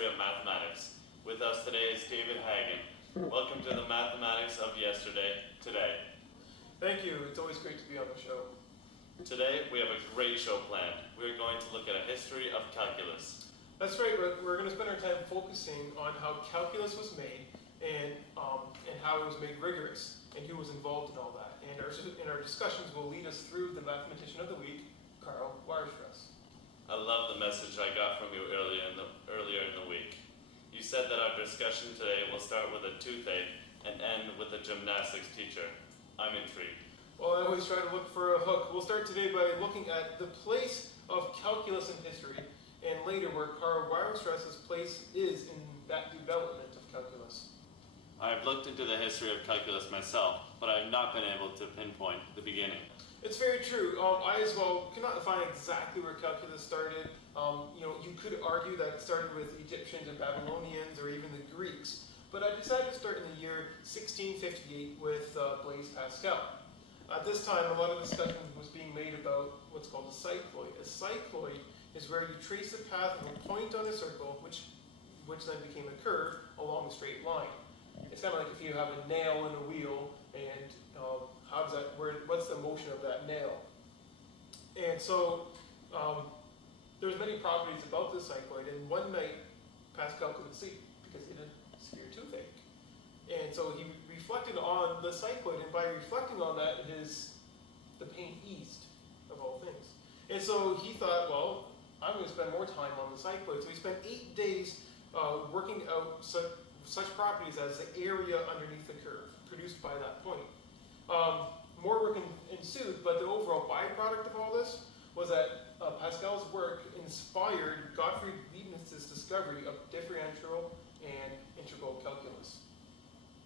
history of mathematics. With us today is David Hagen. Welcome to the Mathematics of Yesterday, Today. Thank you. It's always great to be on the show. Today we have a great show planned. We're going to look at a history of calculus. That's right. We're going to spend our time focusing on how calculus was made and how it was made rigorous and who was involved in all that. And our discussions will lead us through the mathematician of the week, Karl Weierstrass. I love the message I got from you earlier in the week. You said that our discussion today will start with a toothache and end with a gymnastics teacher. I'm intrigued. Well, I always try to look for a hook. We'll start today by looking at the place of calculus in history, and later where Karl Weierstrass's place is in that development of calculus. I've looked into the history of calculus myself, but I've not been able to pinpoint the beginning. It's very true. I as well cannot define exactly where calculus started. You could argue that it started with Egyptians and Babylonians or even the Greeks, but I decided to start in the year 1658 with Blaise Pascal. At this time, a lot of discussion was being made about what's called a cycloid. A cycloid is where you trace the path of a point on a circle, which then became a curve along a straight line. It's kind of like if you have a nail in a wheel, and what's the motion of that nail? And so there's many properties about the cycloid, and one night Pascal couldn't sleep because he had a severe toothache. And so he reflected on the cycloid, and by reflecting on that, the pain eased, of all things. And so he thought, well, I'm going to spend more time on the cycloid. So he spent 8 days working out such properties as the area underneath the curve produced by that point. More work ensued, but the overall byproduct of all this was that Pascal's work inspired Gottfried Leibniz's discovery of differential and integral calculus.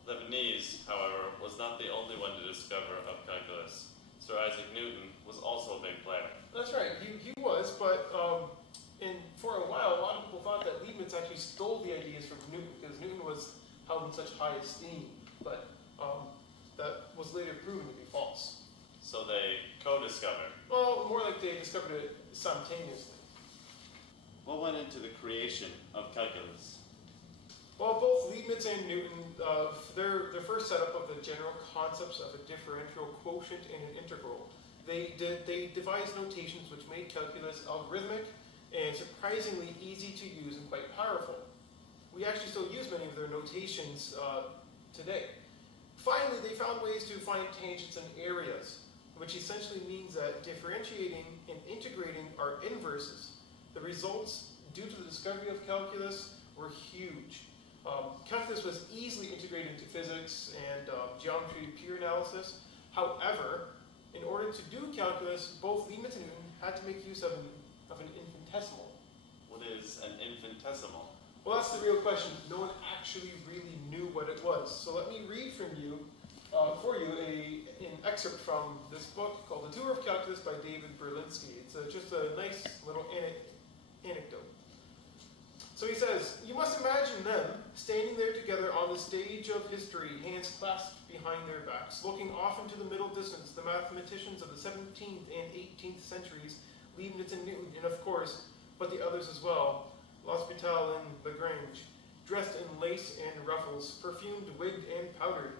Leibniz, however, was not the only one to discover of calculus. Sir Isaac Newton was also a big player. That's right, he was, but for a while, a lot of people thought that Leibniz actually stole the ideas from Newton because Newton was held in such high esteem, but that was later proven to be false. So they co-discovered. Well, more like they discovered it simultaneously. What went into the creation of calculus? Well, both Leibniz and Newton, their first setup of the general concepts of a differential quotient and an integral, they devised notations which made calculus algorithmic and surprisingly easy to use and quite powerful. We actually still use many of their notations today. Finally, they found ways to find tangents and areas, which essentially means that differentiating and integrating are inverses. The results, due to the discovery of calculus, were huge. Calculus was easily integrated into physics and geometry pure analysis. However, in order to do calculus, both Leibniz and Newton had to make use of an infinitesimal. What is an infinitesimal? Well, that's the real question. No one actually really knew what it was. So let me read for you an excerpt from this book called The Tour of Calculus by David Berlinski. It's just a nice little anecdote. So he says, "You must imagine them standing there together on the stage of history, hands clasped behind their backs, looking off into the middle distance, the mathematicians of the 17th and 18th centuries, Leibniz and Newton, and of course, but the others as well, L'Hospital and Lagrange, dressed in lace and ruffles, perfumed, wigged, and powdered.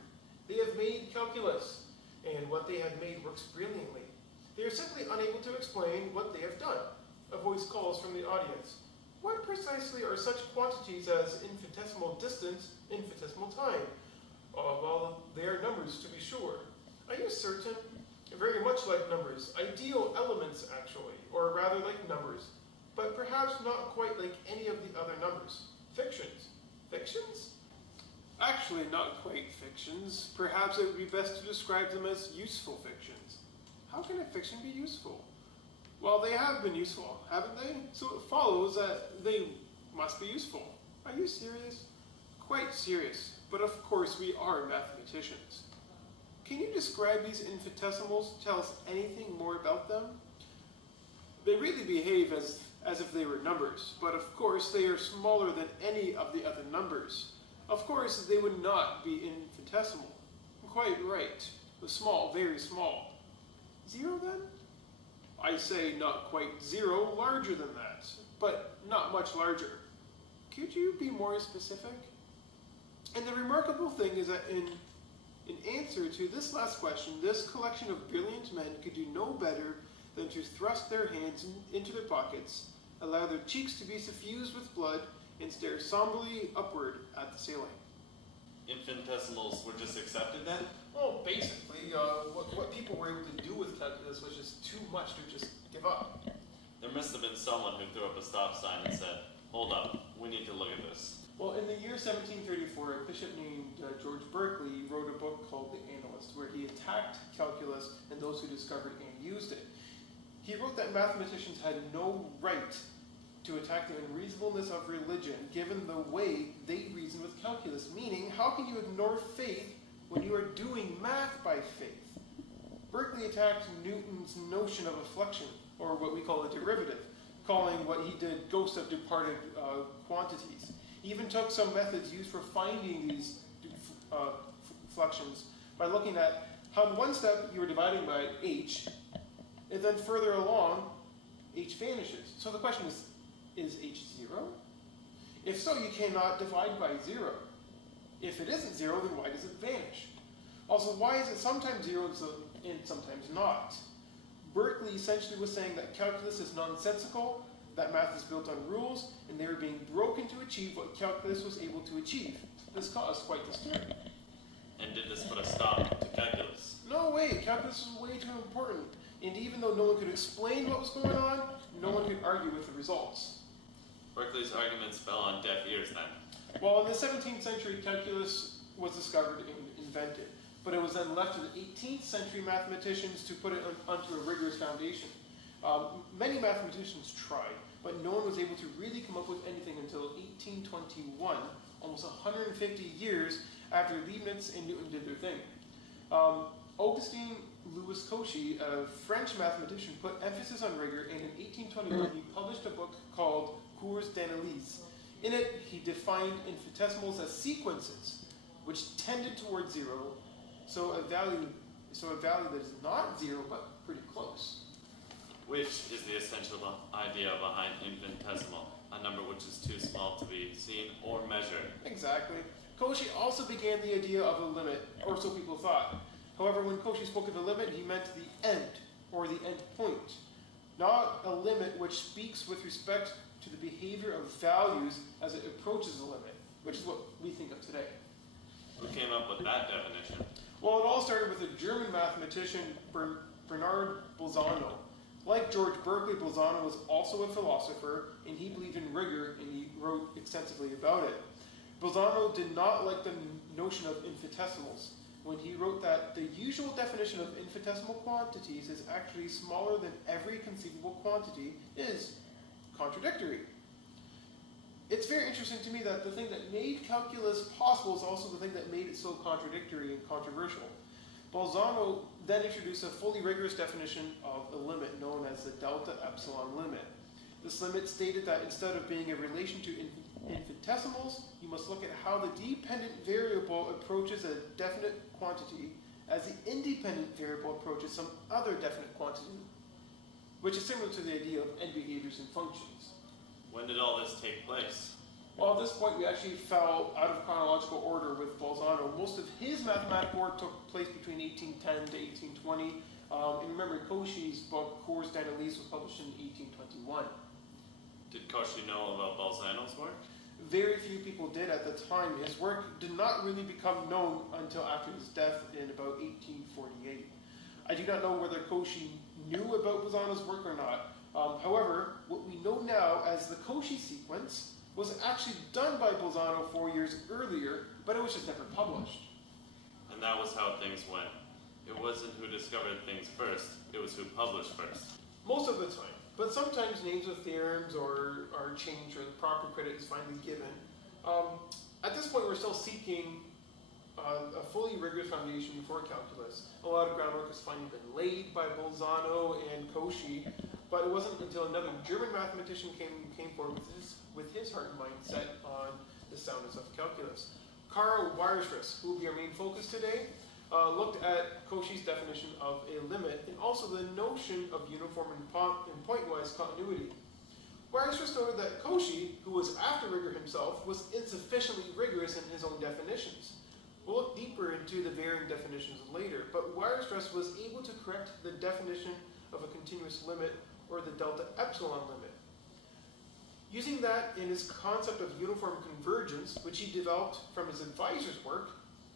They have made calculus, and what they have made works brilliantly. They are simply unable to explain what they have done." A voice calls from the audience. "What precisely are such quantities as infinitesimal distance, infinitesimal time?" Well, they are numbers, to be sure." "Are you certain?" "Very much like numbers. Ideal elements, actually, or rather like numbers, but perhaps not quite like any of the other numbers. Fictions." "Fictions?" "Actually, not quite fictions. Perhaps it would be best to describe them as useful fictions." "How can a fiction be useful?" "Well, they have been useful, haven't they? So it follows that they must be useful." "Are you serious?" "Quite serious, but of course we are mathematicians." "Can you describe these infinitesimals? Tell us anything more about them?" "They really behave as if they were numbers, but of course they are smaller than any of the other numbers. Of course they would not be infinitesimal." "Quite right. Small, very small." "Zero then?" "I say not quite zero, larger than that, but not much larger." could you be more specific? And the remarkable thing is that in answer to this last question, this collection of brilliant men could do no better than to thrust their hands into their pockets, allow their cheeks to be suffused with blood, and stare somberly upward at the ceiling. Infinitesimals were just accepted then? Well, basically, what people were able to do with calculus was just too much to just give up. There must have been someone who threw up a stop sign and said, hold up, we need to look at this. Well, in the year 1734, a bishop named George Berkeley wrote a book called The Analyst, where he attacked calculus and those who discovered and used it. He wrote that mathematicians had no right to attack the unreasonableness of religion, given the way they reason with calculus. Meaning, how can you ignore faith when you are doing math by faith? Berkeley attacked Newton's notion of a fluxion, or what we call a derivative, calling what he did ghosts of departed quantities. He even took some methods used for finding these fluxions by looking at how in one step you were dividing by h, and then further along, h vanishes. So the question is h 0? If so, you cannot divide by 0. If it isn't 0, then why does it vanish? Also, why is it sometimes 0 and sometimes not? Berkeley essentially was saying that calculus is nonsensical, that math is built on rules, and they were being broken to achieve what calculus was able to achieve. This caused quite the stir. And did this put a stop to calculus? No way, calculus was way too important. And even though no one could explain what was going on, no one could argue with the results. Berkeley's arguments fell on deaf ears then. Well, in the 17th century, calculus was discovered and invented, but it was then left to the 18th century mathematicians to put it onto a rigorous foundation. Many mathematicians tried, but no one was able to really come up with anything until 1821, almost 150 years after Leibniz and Newton did their thing. Augustin Louis Cauchy, a French mathematician, put emphasis on rigor, and in 1821 he published a book called Cours d'Analyse. In it, he defined infinitesimals as sequences which tended towards 0, so a value that is not 0 but pretty close. Which is the essential idea behind infinitesimal, a number which is too small to be seen or measured. Exactly. Cauchy also began the idea of a limit, or so people thought. However, when Cauchy spoke of a limit, he meant the end, or the end point, not a limit which speaks with respect to the behavior of values as it approaches the limit, which is what we think of today. Who came up with that definition? Well, it all started with a German mathematician, Bernard Bolzano. Like George Berkeley, Bolzano was also a philosopher, and he believed in rigor, and he wrote extensively about it. Bolzano did not like the notion of infinitesimals, when he wrote that the usual definition of infinitesimal quantities is actually smaller than every conceivable quantity is contradictory. It's very interesting to me that the thing that made calculus possible is also the thing that made it so contradictory and controversial. Bolzano then introduced a fully rigorous definition of a limit known as the delta epsilon limit. This limit stated that instead of being a relation to infinitesimals, you must look at how the dependent variable approaches a definite quantity as the independent variable approaches some other definite quantity, which is similar to the idea of end behaviors and functions. When did all this take place? Well, at this point, we actually fell out of chronological order with Bolzano. Most of his mathematical work took place between 1810 to 1820. And remember, Cauchy's book, Cours d'Analyse, was published in 1821. Did Cauchy know about Bolzano's work? Very few people did at the time. His work did not really become known until after his death in about 1848. I do not know whether Cauchy knew about Bolzano's work or not. However, what we know now as the Cauchy sequence was actually done by Bolzano 4 years earlier, but it was just never published. And that was how things went. It wasn't who discovered things first, it was who published first. Most of the time. But sometimes names of theorems are changed or the proper credit is finally given. At this point, we're still seeking a fully rigorous foundation for calculus. A lot of groundwork has finally been laid by Bolzano and Cauchy, but it wasn't until another German mathematician came forward with his heart and mind set on the soundness of calculus. Karl Weierstrass, who will be our main focus today, looked at Cauchy's definition of a limit and also the notion of uniform and pointwise continuity. Weierstrass noted that Cauchy, who was after rigor himself, was insufficiently rigorous in his own definitions. We'll look deeper into the varying definitions later, but Weierstrass was able to correct the definition of a continuous limit, or the delta epsilon limit. Using that in his concept of uniform convergence, which he developed from his advisor's work,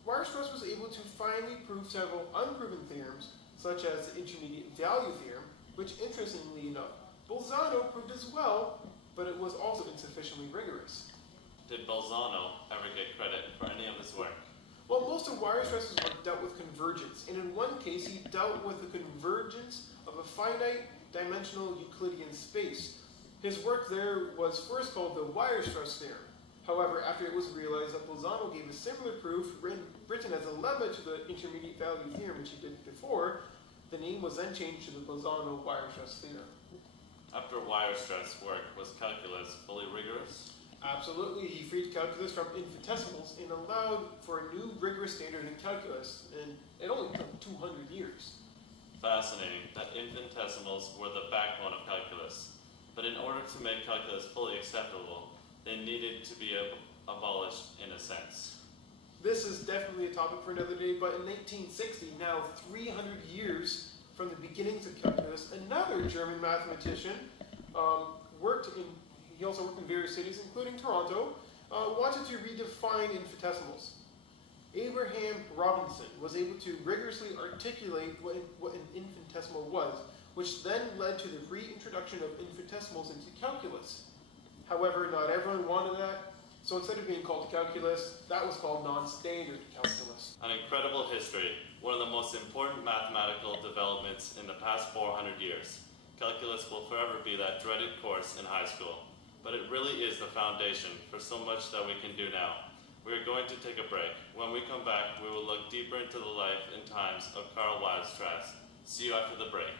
Weierstrass was able to finally prove several unproven theorems, such as the intermediate value theorem, which interestingly enough, Bolzano proved as well, but it was also insufficiently rigorous. Did Bolzano ever get credit for any of his work? Well, most of Weierstrass's work dealt with convergence, and in one case he dealt with the convergence of a finite dimensional Euclidean space. His work there was first called the Weierstrass theorem. However, after it was realized that Bolzano gave a similar proof written as a lemma to the intermediate value theorem, which he did before, the name was then changed to the Bolzano-Weierstrass theorem. After Weierstrass' work, was calculus fully rigorous? Absolutely, he freed calculus from infinitesimals and allowed for a new rigorous standard in calculus, and it only took 200 years. Fascinating that infinitesimals were the backbone of calculus. But in order to make calculus fully acceptable, they needed to be abolished in a sense. This is definitely a topic for another day, but in 1960, now 300 years from the beginnings of calculus, another German mathematician he also worked in various cities, including Toronto, wanted to redefine infinitesimals. Abraham Robinson was able to rigorously articulate what an infinitesimal was, which then led to the reintroduction of infinitesimals into calculus. However, not everyone wanted that, so instead of being called calculus, that was called non-standard calculus. An incredible history, one of the most important mathematical developments in the past 400 years. Calculus will forever be that dreaded course in high school, but it really is the foundation for so much that we can do now. We are going to take a break. When we come back, we will look deeper into the life and times of Karl Weierstrass. See you after the break.